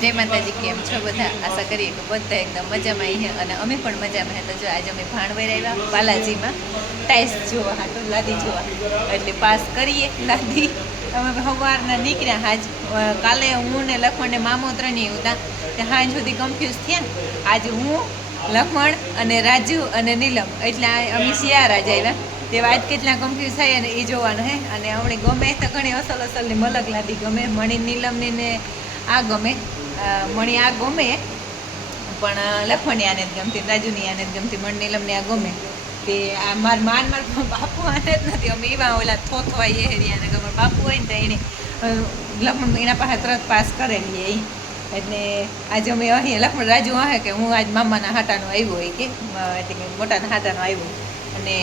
જય માતાજી, કેમ છો બધા? આશા કરીએ કે બધા એકદમ મજામાં છે અને અમે પણ મજામાં છે. તો જો આજે અમે ભાણવેર આવ્યા બાલાજીમાં ટાઈસ જોવા, હાટો લાદી જોવા, એટલે પાસ કરીએ લાદી. અમે સવારના નીકળ્યા. આજ કાલે હું ને લખમણ ને મામો ત્રણેય હતા. સાંજ સુધી કન્ફ્યુઝ થયા. આજે હું, લખમણ અને રાજુ અને નીલમ, એટલે અમે શિયારા જ આવ્યા. તેવા આજ કેટલા કન્ફ્યુઝ થાય ને એ જોવાનું હે. અને હમણે ગમે તો ઘણી અસલ અસલની મલક લાદી ગમે, મણી નીલમની ને આ ગમે, મણી આ ગમે, પણ લખમણી આને જ ગમતી, રાજુની આને જ ગમતી, મણી નીલમની આ ગમે. તે આ માર બાપુ આને જ નથી. અમે એવા ઓલા થોથવાઈએ હેરિયાને ગમે. બાપુ હોય ને તો એને લખમણ એના પાસે તરત પાસ કરેલી એ. એટલે આજે અમે અહીં લખમણ રાજુ આવે કે હું આજ મામાના હાટાનો આવ્યો હોય કે એટલે મોટાના હાટાનો આવ્યો. અને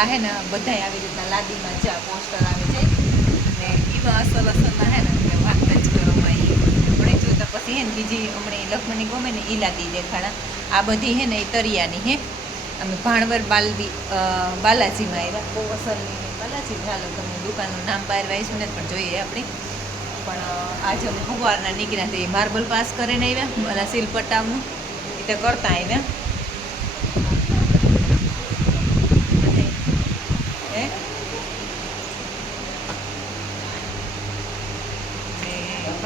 આ હે ને બધાય આવી રીતના લાદીમાં જ પોસ્ટર આવે છે. અને એવા અસલ અસલના હે ને વાત જ કરવામાં હમણાં જોતા પછી હે ને બીજી હમણાં લખમણની ગમે ને એ લાદી દેખાડા. આ બધી હે ને એ તરિયાની હે. અમે ભાણવર બાલાજીમાં આવ્યા. બહુ અસલની બાલાજી ચાલો તમને દુકાનનું નામ બહાર વાંચ્યું ને પણ જોઈએ આપણે. પણ આજે અમે સવારના નીકળ્યા તે માર્બલ પાસ કરીને આવ્યા. ઓલા શિલ્પટાવનું એ તો કરતા આવ્યા.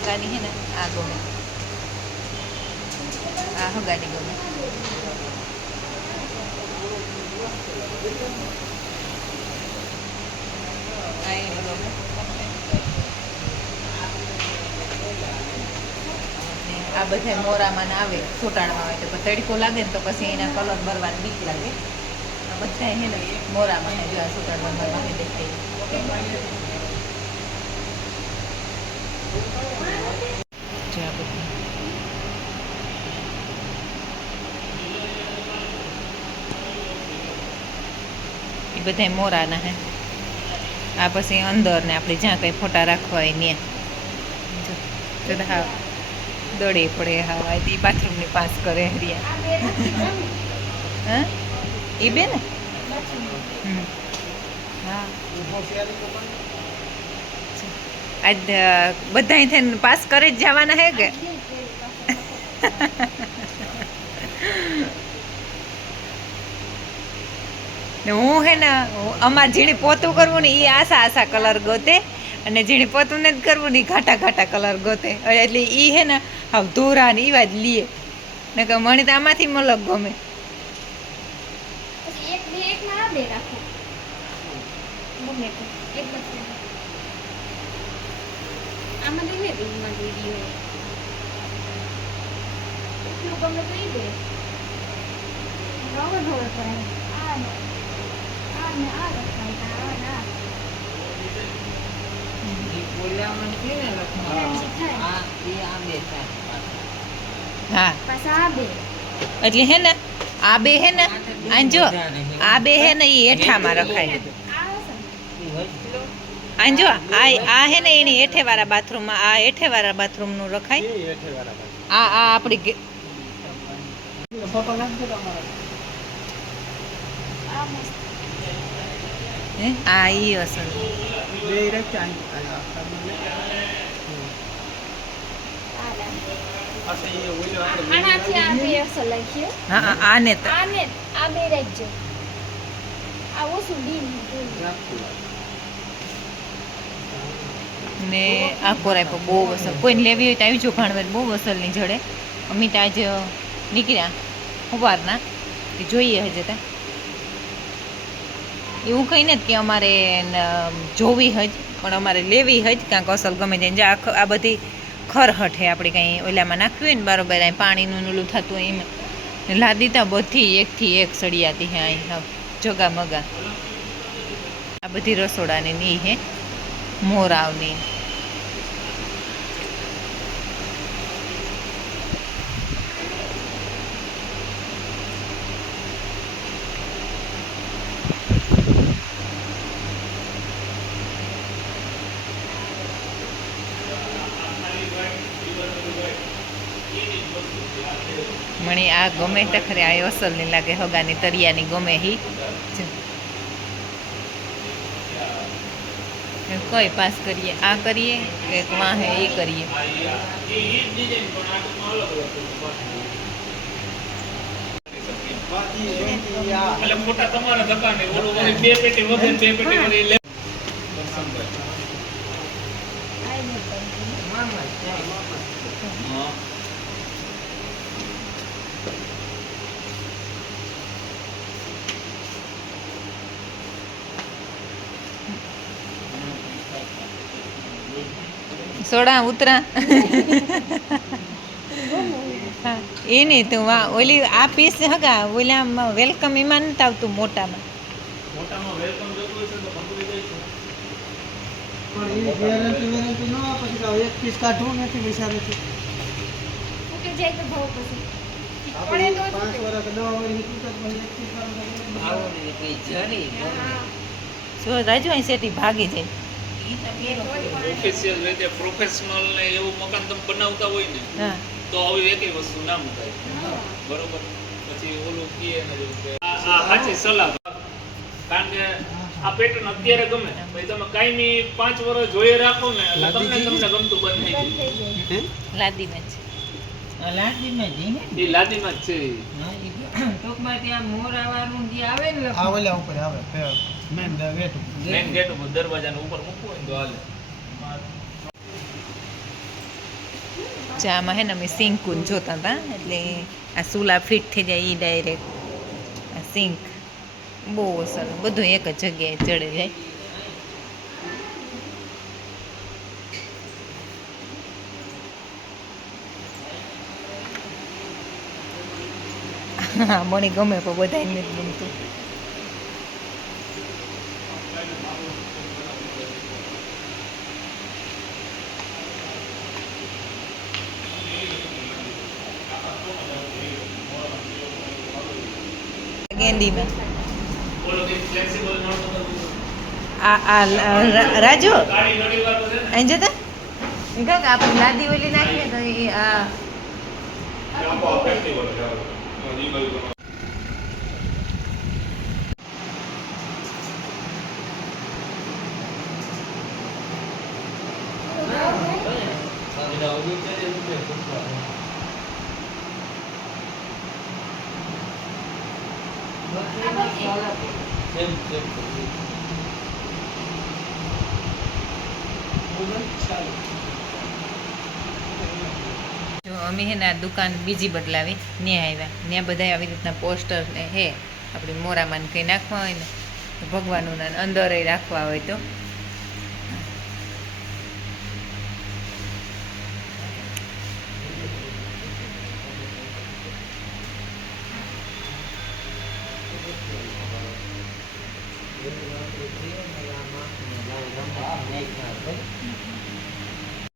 હગાની હે ને આ ગમે, આ હગાની ગમે. આ બધા મોરામાં આવે, ચોટાણમાં આવે તો તડકો લાગે ને તો પછી એના કલર ભરવાની બીક લાગે. આ બધા હે ને મોરામાં હે, જો આ ચોટાણમાં ભરવાની દેખાય. એ બધા મોરાના હે. આ પછી અંદર ને આપણે જ્યાં કંઈ ફોટા રાખવા હોય ત્યાં હા દડે પડે. હા એ બાથરૂમની પાસ કરે હરિયા. હા એ બે ને હા આજ બધા થઈને પાસ કરે જ જવાના હે કે હું હે ને અમારે જેને પોતું કરવું ને એ આસા કલર ગોતે, અને જેને પોતું નથી કરવું ને એ ઘાટા કલર ગોતે. એટલે એ હે ને હવે ધોરા ને એવા જ લીએ ને કે મને તો આમાંથી મલક ગમે. હા એટલે હે ને આ બે હે ને આંજો, આ બે હે ને એ હેઠામાં રખાય. આંજો આ હે ને એની હેઠે વાળા બાથરૂમમાં, આ હેઠે વાળા બાથરૂમ નું રખાય. આ આપડી આ ઈ અસર આને ને આ કોરાય પણ બહુ અસર. કોઈને લેવી હોય તો આવી જો ભાણવેર, બહુ અસલની જડે. અમિત આજે નીકળ્યા સવારના જોઈએ હજે ત્યાં. એવું કંઈ નથી કે અમારે જોવી હજ, પણ અમારે લેવી હજ કાંઈક અસલ ગમે તે. જે આ બધી ખરહટ હે, આપણે કંઈ ઓલામાં નાખ્યું હોય ને બરાબર પાણીનું ઓલું થતું હોય એમાં લાદી તા બધી એકથી એક સળિયાતી હે. અહીં જગા મગા આ બધી રસોડાની ની હે મોરાવની. મને આ ગમે તો ખરે, આ અસલની લાગે. હગાની તરિયાની ગમે હી. કઈ પાસ કરીએ, આ કરીએ કે વાહે એ કરીએ? એટલે મોટા તમારા ધક્કા નહીં, ઓલું વળી 2 પેટી વધે 2 પેટી વળી લે. હા. સોડા ઉતરા હા એ નહીં તું વા ઓલી આ પીસ હગા ઓલા વેલકમ એમાં નથી આવતું મોટામાં. મોટામાં વેલકમ જોતું હશે તો કંપની જાય છે. પણ એ ગેરંટી ન આપે પછી તો એક પીસ કાઢવું નથી વિચારેથી. ફૂટી જાય તો ભાવ પછી આપણે પડે તો 5 વર્ષ કે 10 વર્ષની તૂટક એક પીસ જો રાજુ અહીં શેઠી ભાગી જાય. ઓફિશિયલ રીતે પ્રોફેશનલ ને એવું મકાન તમે બનાવતા હોય ને હા તો આવી એકેય વસ્તુ ના મુકાય. બરોબર. પછી ઓલું કહે ને જેવું કે આ સાચી સલાહ. કારણ કે આ પેટર્ન અત્યારે ગમે પછી તમે કાયમી 5 વર્ષ જોઈએ રાખો ને એટલે તમને ગમતું બંધ થઈ જાય. લાદીમાં છે. એ લાદીમાં જ છે. આ ઓલા ઉપર આવે મેન ગેટ મેન ગેટ ઉપર દરવાજાના ઉપર મૂકવું હોય ને તો હાલે. આમાં હે ને અમે સિંકુન જોતા હતા એટલે આ સુલા ફિટ થઈ જાય એ ડાયરેક્ટ આ સિંક બહુ સરસ બધું એક જ જગ્યાએ ચડે જાય. હા મને ગમે પણ બધા નથી ગમતું. ગેંડીમાં ઓલો કે ફ્લેક્સિબલ નળ તો રાજુ ગાડી ઘણી વાર છે ને અહીં જતા કાંક આપણે લાદી ઓલી નાખીએ તો એ આ આપો ફેસ્ટિવલ જાવ ઈ બાજુ જો અમે હે ને આ દુકાન બીજી બદલાવી ત્યાં આવ્યા ત્યાં બધા આવી રીતના પોસ્ટર ને હે આપણે મોરામાં કંઈ નાખવા હોય ને તો ભગવાનનું અંદર રાખવા હોય તો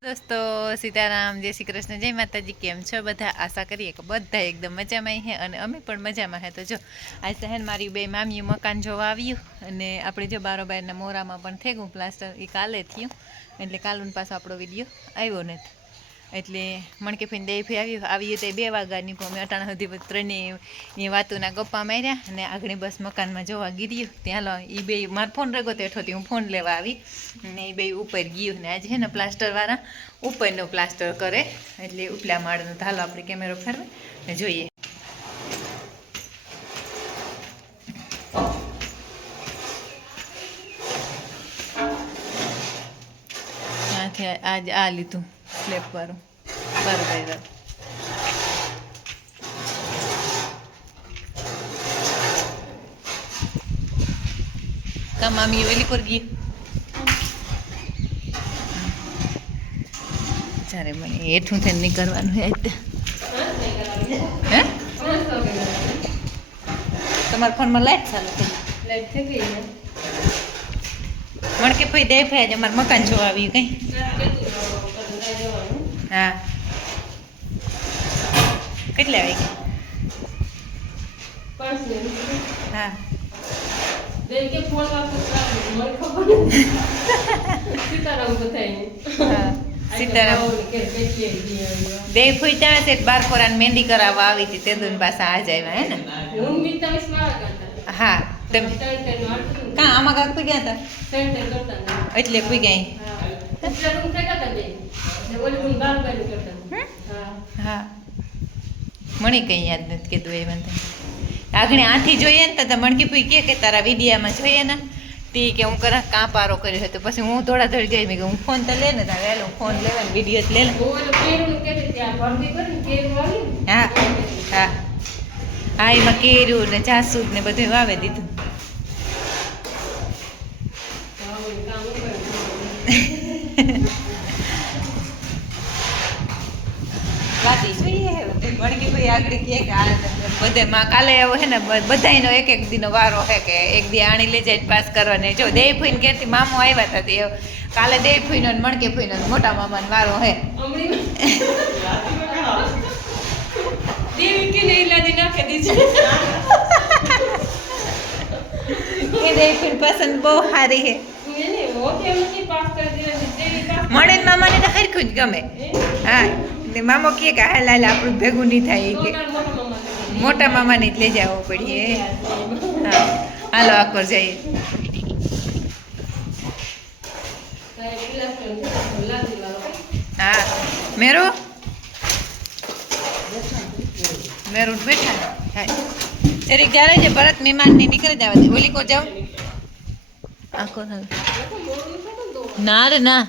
દોસ્તો સીતારામ, જય શ્રી કૃષ્ણ, જય માતાજી. કેમ છો બધા? આશા કરીએ કે બધા એકદમ મજામાં હે અને અમે પણ મજામાં હે. તો જો આજ તો હે ને મારી બે મામીયું મકાન જોવા આવ્યું અને આપણે જો બારોબારના મોરામાં પણ થઈ ગયું પ્લાસ્ટર, એ કાલે થયું એટલે કાલનો પાછો આપણો વિડીયો આવ્યો નથી. એટલે મણકે ફઈને દઈ આવી તો 2 વાગ્યાની પણ અમે અટાણા સુધી 3 એ વાતોના ગપ્પા માર્યા અને આગળ બસ મકાનમાં જોવા ગીર્યું ત્યાં લો એ બે મારો ફોન રગો તો હેઠોથી હું ફોન લેવા આવી ને એ બે ઉપર ગયું ને આજે છે ને પ્લાસ્ટરવાળા ઉપરનો પ્લાસ્ટર કરે એટલે ઉપલા માળનો. તો હાલો આપણે કેમેરો ફરવે ને જોઈએ. ત્યાંથી આજ આ લીધું સ્લેબ વાળું બરાબર. કા મામી ઓલી પર ગઈ જ્યારે મને હેઠું થઈને નીકળવાનું હે હે તમારા ફોનમાં લાઈટ ચાલુ થઈ ગઈ મણકે ભાઈ દે ભાઈ આજે અમારું મકાન જોવા આવ્યું કઈ. હા કેટલા વાગે? હા સીતારામ દે ફૂઈ ત્યાં છે બાર કોરાને મહેંદી કરાવવા આવી હતી તે દુન પાછા આ જ આવ્યા હે ને. હા તમે કાં આમાં કાંક પી ગયા હતા એટલે પી ગયા હા મને કંઈ યાદ નથી કીધું એ મને આગળ આથી જોઈએ ને તો મણકી પી કે તારા વિડીયામાં જોઈએ ને તી કે હું કરા કાં પારો કર્યો હતો પછી હું થોડા થોડી ગઈ મેં કે હું ફોન તો લે ને તારે વહેલો ફોન લેવા ને વિડીયો લે ને હા હા હા એમાં કેરું ને જાસૂદ ને બધું વાવે દીધું વાતી જોઈએ વળગી ભાઈ આગળ કે બધે માં કાલે એવો હે ને બધાયનો એક એક દીનો વારો હે કે એક દી આણી લઈ જાય પાસ કરવાને જો દેય ફૂઈને ઘેરથી મામો આવ્યા હતા તે કાલે દેય ફૂઈનો ને મણકે ફૂઈનો મોટા મામાનો વારો હે દેવી કે નહીં લાદી નાખી દીધી એ દેય ફૂઈન પસંદ બહુ સારી હે એને હોતે નથી પાસ કરી દીધી દેવી પાસ મળે ને મામાને તો હરખું જ ગમે હા ને મામો કહે કે હા લાલ આપણું ભેગું નહીં થાય એ કે મોટા મામાને જ લઈ જવો પડીએ હા હાલો આકોર જઈએ હા મેરું મેરું બેઠા હા જરીક જ્યારે છે ભરત મહેમાનની નીકળી જવા દે ઓલી કો જાવ આખો ના રે ના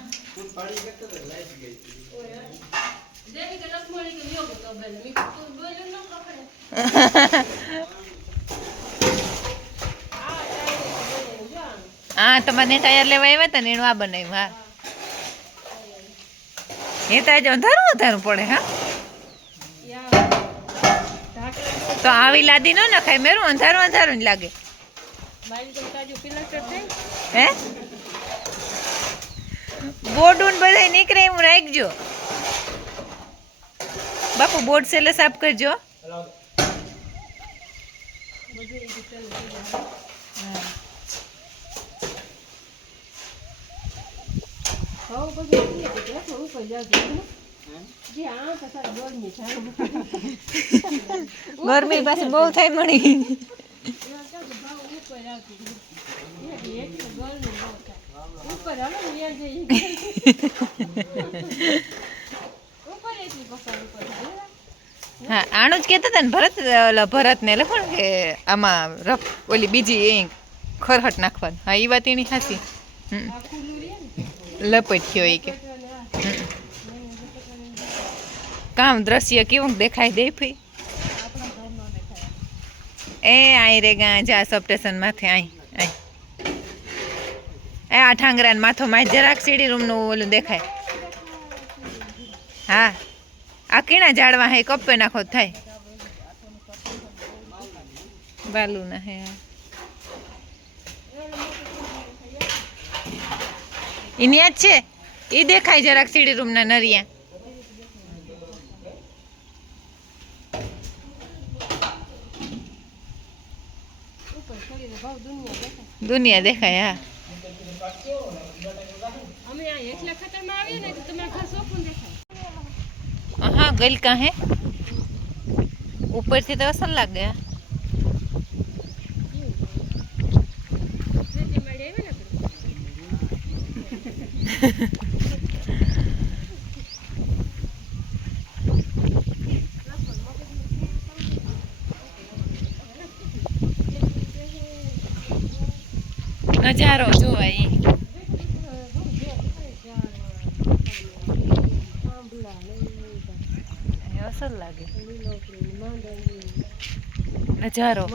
હા તમારે ટાયર લેવા આવ્યા હતા ને એનું આ બનાવ્યું હા એ તો આજે અંધારું અંધારું પડે હા તો આવી લાદી ન નખાય મેરું અંધારું અંધારું જ લાગે હે બોર્ડ બધા નીકળે એવું રાખજો બાપુ બોર્ડ સેલે સાફ કરજો ગરમી પાછી બહુ થાય મળી હા આણું જ કહેતા હતા ને ભરત ને એટલે પણ કે આમાં રફ ઓલી બીજી એ ખરહટ નાખવાનું હા એ વાત એની ખાસી લપટ થયો એ કે કામ દ્રશ્ય કેવું દેખાય દે ફી એ આઈ રે ગા જા સબસ્ટેશન માથે આઈ આઈ એ આ ઠાંગરાને માથો માં જરાક સીડી રૂમનું ઓલું દેખાય હા આ કીણા ઝાડવા હે કપ્પે નાખો થાય બાલુ ના હે એની યાદ છે એ દેખાય જરાક સીડી રૂમ ના નરિયા દુનિયા દેખાય હા हाँ गल का है ऊपर से तो असल लग गया नजारो जो आई અસર લાગે નજારો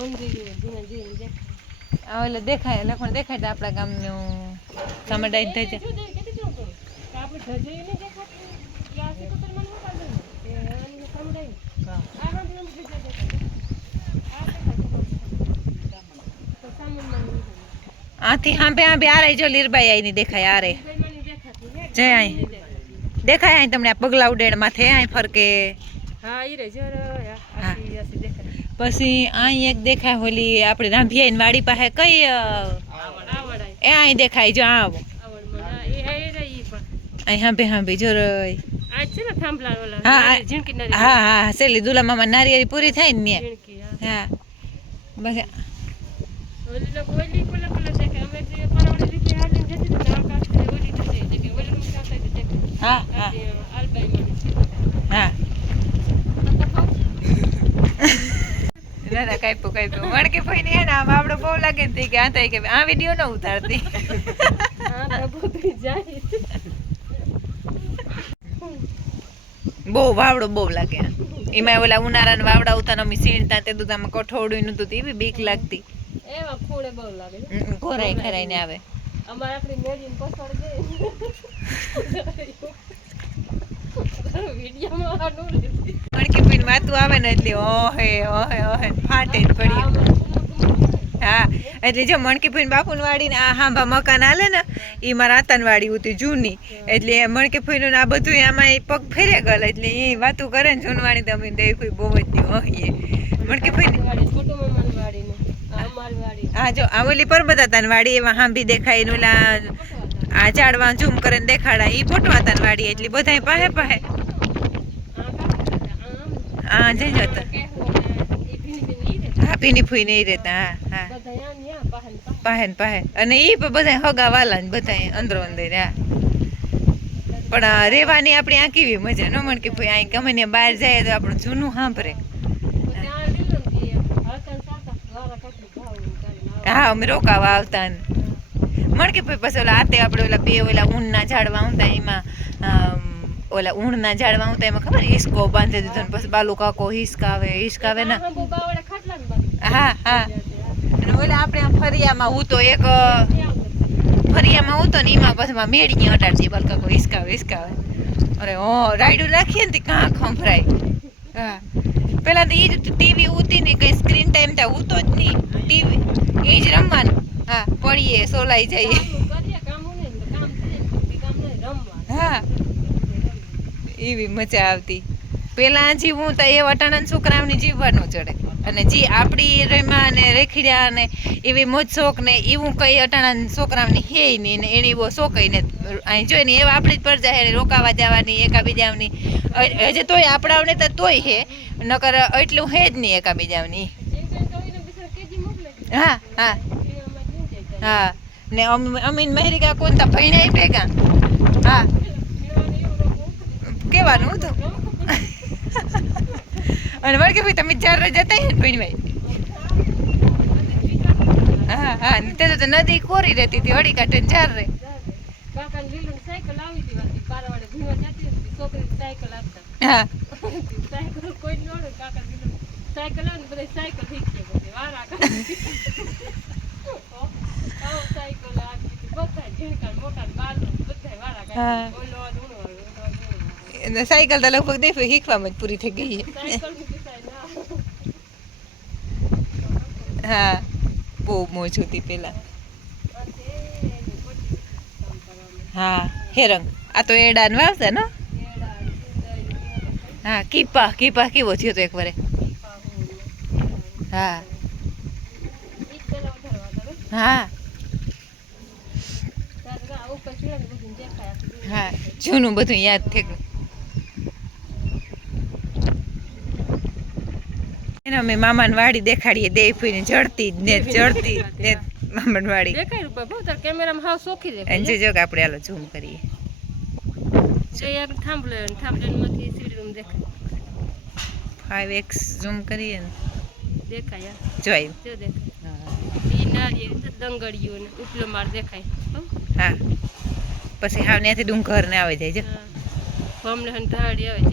એટલે દેખાય એટલે પણ દેખાય તો આપણા ગામનું સમડાઈ થઈ જાય આથી હાંભે હાંભે આ રહી જો લીરબાઈ આઈ ની દેખાય આ રે જય આઈ દેખાય આઈ તમને આ પગલા ઉડેણ માથે આઈ ફરકે હા ઈ રે જરા આસી આસી દેખાય પછી આઈ એક દેખાય ઓલી આપણી રાંભિયાઈ ની વાડી પાસે કઈ એ આઈ દેખાય જો આવ આઈ હાંભે હાંભે જો રઈ આ છે ને થાંભલા ઓલા હા ઝીણકી નારી હા હા સેલી દુલા મામા નારિયેળી પૂરી થાય ને ઝીણકી હા બસ ઓલી લોકો ઓલી કલર દેખે અમે જે પરવડે રીતે હાલીને જતી હતી ને આકાશ ને ઓલી તો છે કે ઓલી રૂમ સાથે દેખે હા હા આલબાઈ માં હા ના ના કાંઈ મણકી ફોઈ ને આમ આપડે બહુ લાગે ને કે આ થાય કે આ વિડીયો ન ઉતારતી હા તો બધું જાય બહુ વાવડો બહુ લાગે એમાં ઓલા ઉનાળાના વાવડા ઉતાર અમે સીણતા તે દૂધામાં કઠોળું નતું તો એવી બીક લાગતી એવા ફૂડે બહુ લાગે ઘોરાઈ ખરાઈને આવે અમારે આપણી મેડીને પસંદ છે વિડીયોમાં આનું મણકી ફોઈ માતું આવે ને એટલે ઓહે ઓહે ઓહે ફાટે જ પડી હા એટલે જો મણકી ફોઈ બાપુન વાડી ને આ હાંભા મકાન હાલે ને એ મારા આતાન વાડી હતી જૂની એટલે મણકી ફોઈ નું આ બધું આમાં પગ ફેરે ગયેલ એટલે એ વાતું કરે ને જૂનવાણી તમે દેખું બહુ જ નહીં મણકી ફોઈ ફોટો મમ્માની વાડી ને અમારી વાડી હા જો આ ઓલી પરબતાતાન વાડી એમાં હાંભી દેખાય ને ઓલા આ ઝાડવા ઝૂમ કરીને દેખાડા ઈ ફોટવાતાન વાડી એટલે બધાય પાહે પાહે હા જઈ જતો હા પીની ફૂઈ નહીં રહેતા હા હા પાહે ને પાહે અને ઈ પણ બધા હગા વાલા ને બધા અંદરો અંદર હા પણ રેવાની આપણી આ કેવી મજા ન મણકી ફૂઈ અહીં ગમે ને બહાર જાય તો આપણું જૂનું સાંભળે હા અમે રોકાવા આવતા ને મણકી ફૂઈ પછી ઓલા આતે આપણે ઓલા બે ઓલા ઊનના ઝાડવા ઊંધા એમાં ઓલા ઊણના ઝાડવા ઊંધા એમાં ખબર હિસકો બાંધી દીધો ને પછી બાલુ કાકો હિસકાવે ને હા હા અને ઓલા આપણે આ ફરિયામાં હું તો એક ફરિયામાં હું તો ને એમાં પછી મેળીને અડાડતી બાલ કાકો હિસકાવે અરે ઓ રાયડું નાખીએ ને કાં ખંભરાય હા પેલા તો એ જ ટીવી ઉતી ને કઈ સ્ક્રીન ટાઈમ ત્યાં ઉતો જ નહીં ટીવી એ જ રમવાનું હા પડીએ સોલાઈ જઈએ હા એવી મજા આવતી પેલા જીવું તો એ વટાણા છોકરાઓની જીવવાનું ચડે અને જે આપણી રમા અને રેખડ્યા અને એવી મોજ શોખ ને એવું કઈ અટાણા છોકરાઓની હે નહીં ને એને એવો શોખ ને અહીં જોઈ ને એવા આપણી જ પર જાય રોકાવા જવાની એકાબીજાની હજી તોય આપણાઓને તો તોય હે નકર એટલું હે જ નહીં એકાબીજાની હા હા હા ને અમીન મહેરિકા કોણ તા ભણ્યા ભેગા હા કેવાનું હતું અને વળકે ભાઈ તમે 4 જતા હે ને ભણવાય હા હા તે તો નદી કોરી રહેતી હતી હળી કાંઠે 4 રે કાકા લીલું સાયકલ આવી હતી વાતી પારવાડે ભીવા જતી હતી છોકરી સાયકલ આપતા હા સાયકલ કોઈ નોડે કાકા લીલું સાયકલ આવે ને બધા સાયકલ શીખશે બધે વારા કાઢી આવો સાયકલ આવી બધા ઝીણકા મોટા બાર બધા વારા કાઢી ઓલો ઓલો સાયકલ તો લગભગ દેખો શીખવામાં જ પૂરી થઈ ગઈ સાયકલ હા બહુ મોજ હતી પેલા હા હેરંગ આ તો એડાન વાવતા ને હા કીપા કેવો થયો તો એક વારે હા હા હા જૂનું બધું યાદ થઈ ગયું એને અમે મામાની વાડી દેખાડીએ દેફીને જડતી ને મામાની વાડી દેખાય રૂપા બહુ તાર કેમેરામાં હાવ સોખી દેખાય અને જો કે આપણે હાલો ઝૂમ કરીએ જે એક થાંભલેમાંથી સીડી રૂમ દેખાય 5x ઝૂમ કરીએ ને દેખાય જોયું જો દેખાય ઈ નારિયેળ દંગળિયું ને ઉપલો માર દેખાય હા પછી હાવ ત્યાંથી ડુંગર ને આવી જાય જો હમને હન ઢાળી આવે છે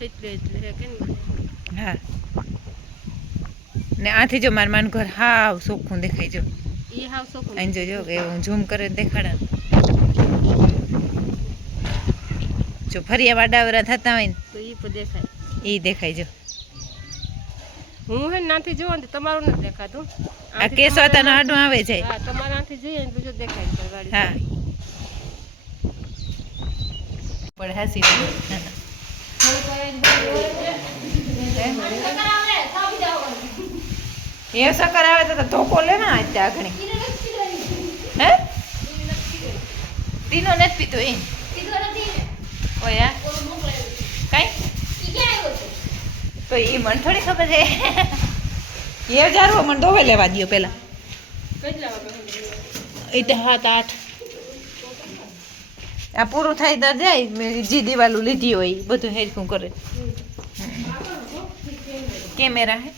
એટલે કેમ હા ને આથી જો માર માન ઘર હાવ સોખું દેખાય જો ઈ હાવ સોખું અહીં જો કે હું ઝૂમ કરીને દેખાડા જો ફરિયા વાડાવરા થતા હોય ને તો ઈ પણ દેખાય ઈ દેખાય જો હું હે નાથી જોઉં તો તમારું નથી દેખાતું આ કેસવાતાનો આડો આવે જાય હા તમારા નાથી જોઈએ ને બીજો દેખાય છે વાડી હા પણ હાસી એ સકર આવે તો ધોકો લે ને ત્યાં ઘણી હે તીનો નથી પીતો એ ઓયા કઈ તો એ મને થોડી ખબર છે એ જારવો મને દોવે લેવા દ્યો પહેલાં કેટલા વાગે એ તો 7 8 આ પૂરું થાય તો જાય મેં જે દિવાલું લીધી હોય એ બધું હેરખું કરે કેમેરા હે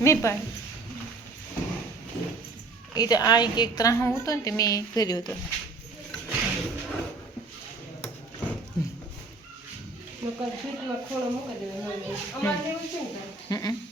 મેં પણ એ તો આ એક ત્રાહું હતો ને તે મેં કર્યો હતો ફીટમાં ખોણો મૂકી દેવાનો અમારે એવું છે ને હમ